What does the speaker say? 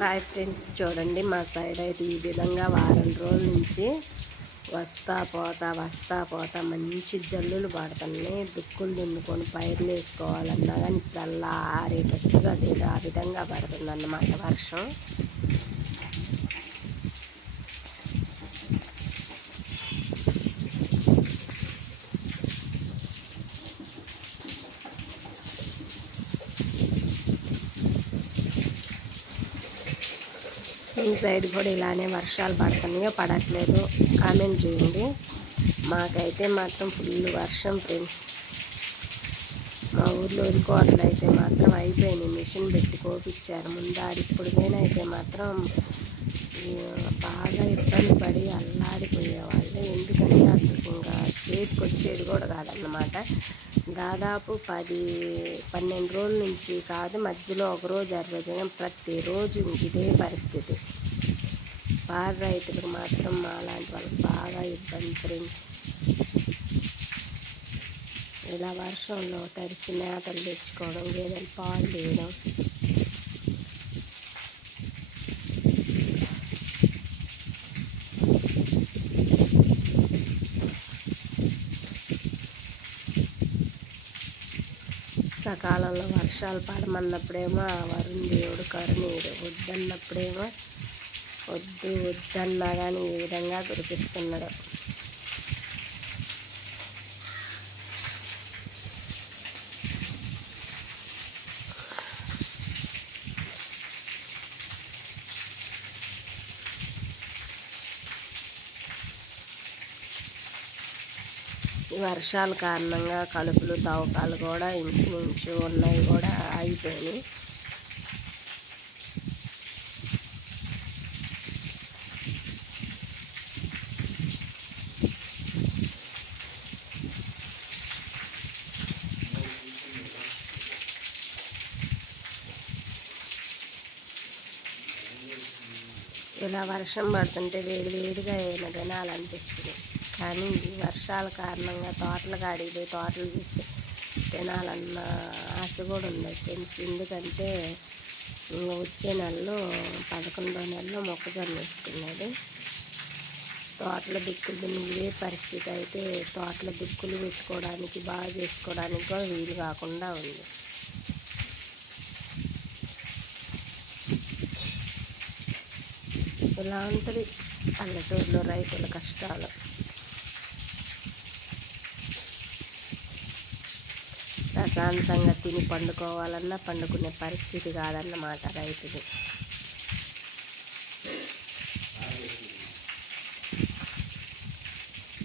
Hi friends, చూడండి మా side అయితే ఈ విధంగా వారం రోజుల నుంచి వస్తా పోతా మంచి జల్లులు పడుతున్నాయి. దుక్కులు దున్నుకొని పైర్లు వేసుకోవాలన్నా కానీ ఇప్పుడల్లా ఆరేటట్టుగా లేదు, ఆ విధంగా పడుతుందన్నమాట వర్షం. మీ సైడ్ కూడా ఇలానే వర్షాలు పడుతున్నాయో పడట్లేదు కామెంట్ చేయండి. మాకైతే మాత్రం ఫుల్ వర్షం ఫ్రెండ్స్. మా ఊర్లో కోతలు అయితే మాత్రం అయిపోయినాయి, మిషన్ పెట్టి కోపించారు ముందాడి. ఇప్పుడుకైతే మాత్రం బాగా ఇబ్బంది పడి అల్లాడిపోయేవాళ్ళు. ఎందుకంటే అసలు ఇంకా చేతికి వచ్చేది కూడా కాదన్నమాట. దాదాపు 10-12 రోజుల నుంచి కాదు, మధ్యలో ఒకరోజు 60 దినం ప్రతిరోజు ఇదే పరిస్థితి. పాడి రైతులకు మాత్రం అలాంటి వాళ్ళకి బాగా ఇబ్బంది ఫ్రెండ్స్. ఇలా వర్షంలో తడిసి మేతలు తెచ్చుకోవడం, గేదెలు పాలు తీయడం. సకాలంలో వర్షాలు పడమన్నప్పుడేమో వరుణ్ దేవుడు కరుణీయుడు, వద్దన్నప్పుడేమో వద్దన్నా కానీ ఈ విధంగా కురిపిస్తున్నాడు. ఈ వర్షాల కారణంగా కలుపులు తవ్వకాలు కూడా ఇంచుమించు ఉన్నాయి, కూడా అయిపోయినాయి. ఇలా వర్షం పడుతుంటే వేడిగా ఏమైనా తినాలనిపిస్తుంది. కానీ ఈ వర్షాల కారణంగా తోటల కాడికి పోయి తోటలు చూసి తినాలన్న ఆశ కూడా ఉంది ఫ్రెండ్స్. ఎందుకంటే వచ్చే నెలలో 11వ నెలలో మొక్కజొన్న వేసుకున్నది. తోటల దుక్కులు ఇదే పరిస్థితి అయితే తోటల దుక్కులు పెట్టుకోవడానికి బాగా చేసుకోవడానికి కూడా వీలు కాకుండా ఉంది. ఇలా ఉంటుంది పల్లెటూరులో రైతుల కష్టాలు. ప్రశాంతంగా తిని పండుకోవాలన్నా పండుకునే పరిస్థితి కాదన్నమాట రైతుది.